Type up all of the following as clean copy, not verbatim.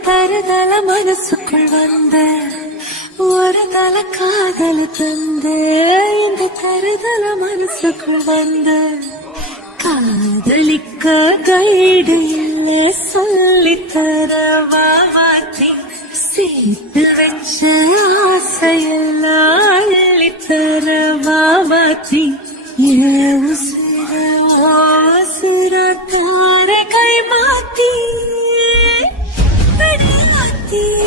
தருதல மனசுக்குள் வந்த ஒரு தல காதல் தந்த இந்த தருதல மனசுக்குள் வந்த காதலிக்க கைடு இல்ல சொல்லித்தரவா மாற்றி சேர்த்து வச்ச ஆசையெல்லாம் அள்ளித்தரவா மாற்றி உசுர தார கை மாத்தி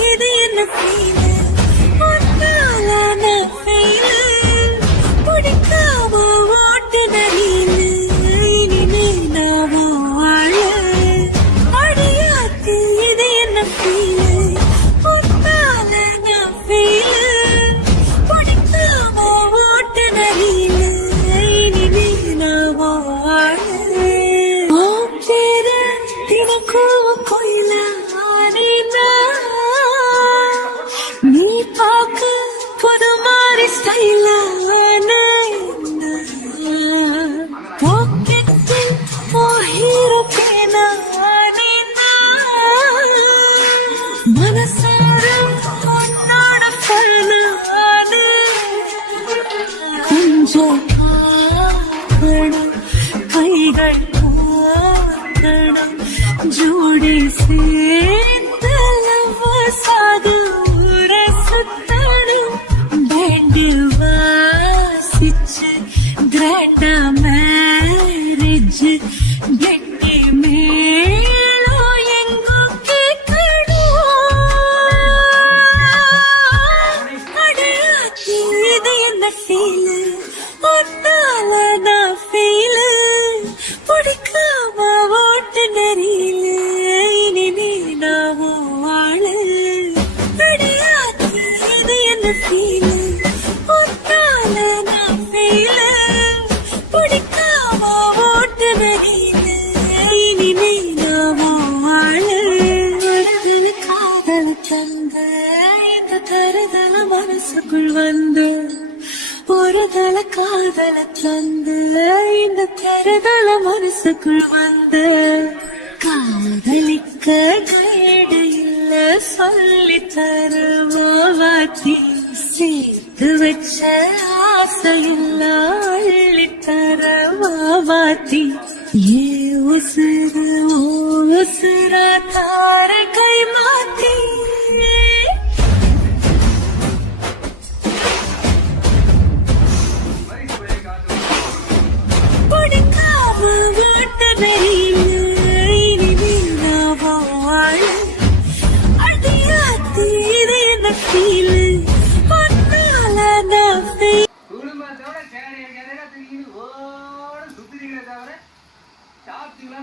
இது என்ன ஃபீல் ஒன்னால நான் ஃபெயில் பிடிக்காம ஓட்டு நரியில் இனிமே நான் வாழ அடியாத்தி இது என்ன ஃபீல் ஒன்னால நான் ஃபெயில் பிடிக்காம ஓட்டு நரியில் இனிமே நான் வாழ பேர தினக்கும் கோயில நீ பார்க்க புது மாதிரி ஸ்டைலான பாக்கெட்டு போயிருக்கேனா மனசார உன்னோட பண்ணான கொஞ்சம் கைகள் ஜோடி சேர்ந்தலவ சாதூர சுத்தணும் பெட்டில் வாசிச்சு கிராண்டா மேரேஜ் கெட்டி மேலோ எங்கோ கேட்கணும் அடையாத்தி இது என்ன ஃபீல் ஒன்னால நான் ஃபீல் பிடிக்காம ஓட்டு நரியில் இனிமே நான் வாழ அடையாத்தி இது என்ன ஃபீல் ஒன்னால நான் ஃபீல் பிடிக்காம ஓட்டு நரியில் இனிமே நான் வாழ காதல் தந்த இந்த தருதல மனசுக்குள் வந்து ஒரு தல காதல தந்து இந்த தருதல மனசுக்குள் வந்து காதலிக்க கைடு இல்ல சொல்லி தருவாத்தி சேர்த்து வச்ச ஆசையெல்லாம் அள்ளி தருவாத்தி ஏ உசுர தார கை மாத்தி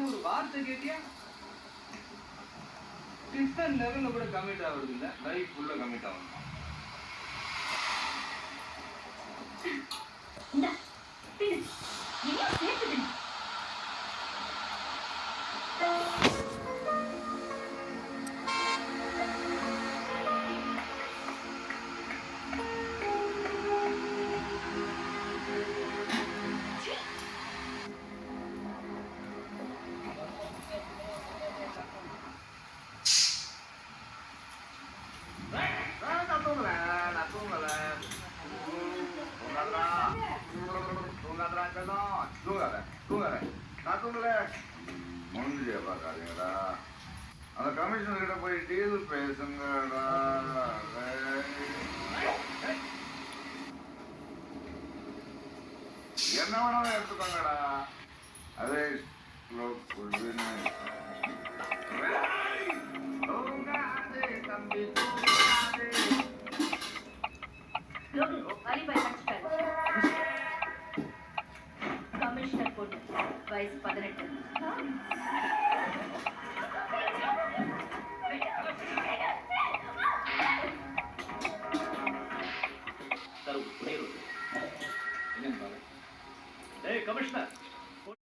ஒரு வார்த்தை கேட்டியா டிஸ்டன் லெவல்ல கூட கமிட் ஆகுறது இல்ல லைஃப் ஃபுல்லா கமிட் ஆகும் அந்த கமிஷனர் கிட்ட போய் டீல் பேசுங்கடா. என்ன வேணாலும் எடுத்துக்கோங்கடா. அதே தம்பி கமிஷனர் பொண்ணு வயசு 18. கமிஷனர்